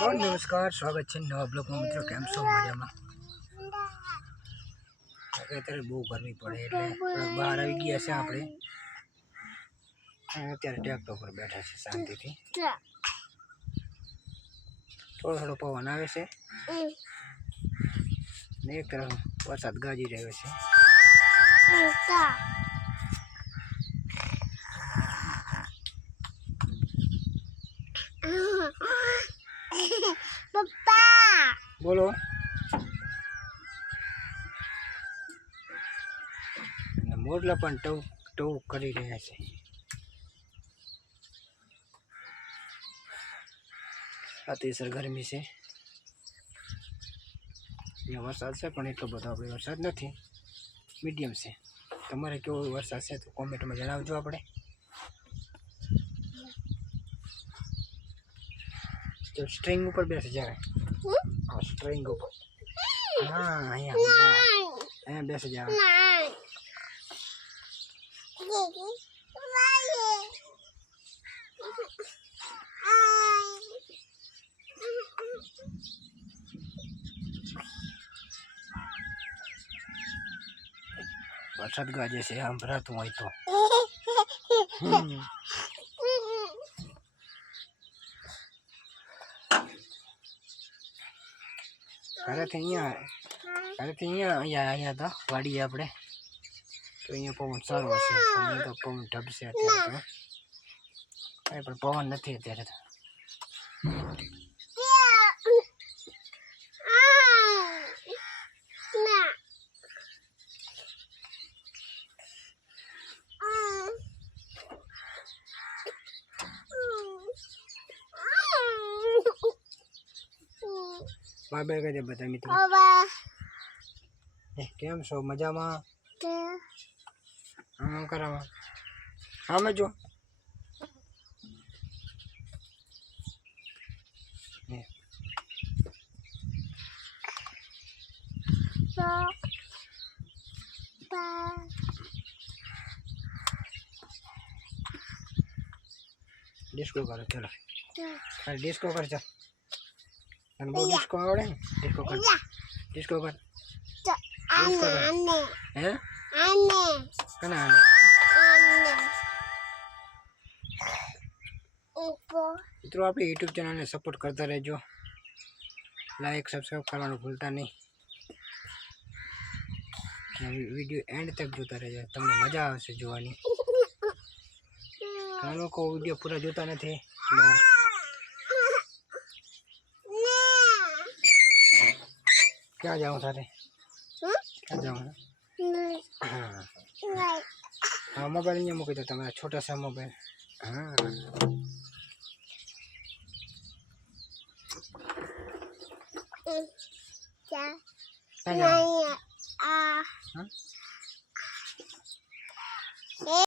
Hello, નમસ્કાર, સ્વાગત છે નવા બ્લોગમાં. મિત્રો, કેમ છો? મજામાં? અત્યારે બહુ ગરમી પડે એટલે બહાર આવી ગયા છે આપણે. અત્યારે ટ્રેક્ટર પર બેઠા છે શાંતિથી. થોડો થોડો પવન આવે છે. ને એક તરફ વરસાદ ગાજી રહ્યો છે. બોલો. મોરલા પણ ટવ ટવ કરી રહ્યા છે. અતિશય ગરમી છે. અહીંયા વરસાદ છે, પણ એટલો બધો આપણે વરસાદ નથી. મીડિયમ છે. તમારે કેવો વરસાદ છે તો કોમેન્ટમાં જણાવજો આપણે. તો સ્ટ્રિંગ ઉપર બેસે જ્યારે Sering gue, Ah, ayan. Diba? Biasa aja. Nah. go. Hmm. ઘરેથી અહીંયા ઘરેથી અહીંયા અહીંયા અહીંયા હતા, વાડીએ આપણે. તો અહીંયા પવન સારો હશે. પણ તો પવન ઢબશે અત્યારે કાંઈ પણ પવન નથી અત્યારે બાય બાય કહી દે બધા મિત્રો એ કેમ છો મજામાં આમ આમ કરામાં આમ જો એ, ડિસ્કો કરો ચલો ખાલી ડિસ્કો કર ચાલ તને બહુ ડિસ્કો આવડે ને ડિસ્કો કર ડિસ્કો કર હે કના આને મિત્રો આપણે યુટ્યુબ ચેનલને સપોર્ટ કરતા રહેજો લાઈક સબસ્ક્રાઈબ કરવાનું ભૂલતા નહીં વિડીયો એન્ડ તક જોતા રહેજો તમને મજા આવશે જોવાની ઘણા લોકો વિડીયો પૂરા જોતા નથી ક્યાં જાઉં તારે ક્યાં જાઉં હા હા મોબાઈલ અહીંયા મૂકી દો તમારા છોટા સા મોબાઈલ હા ક્યાં જાઉં હા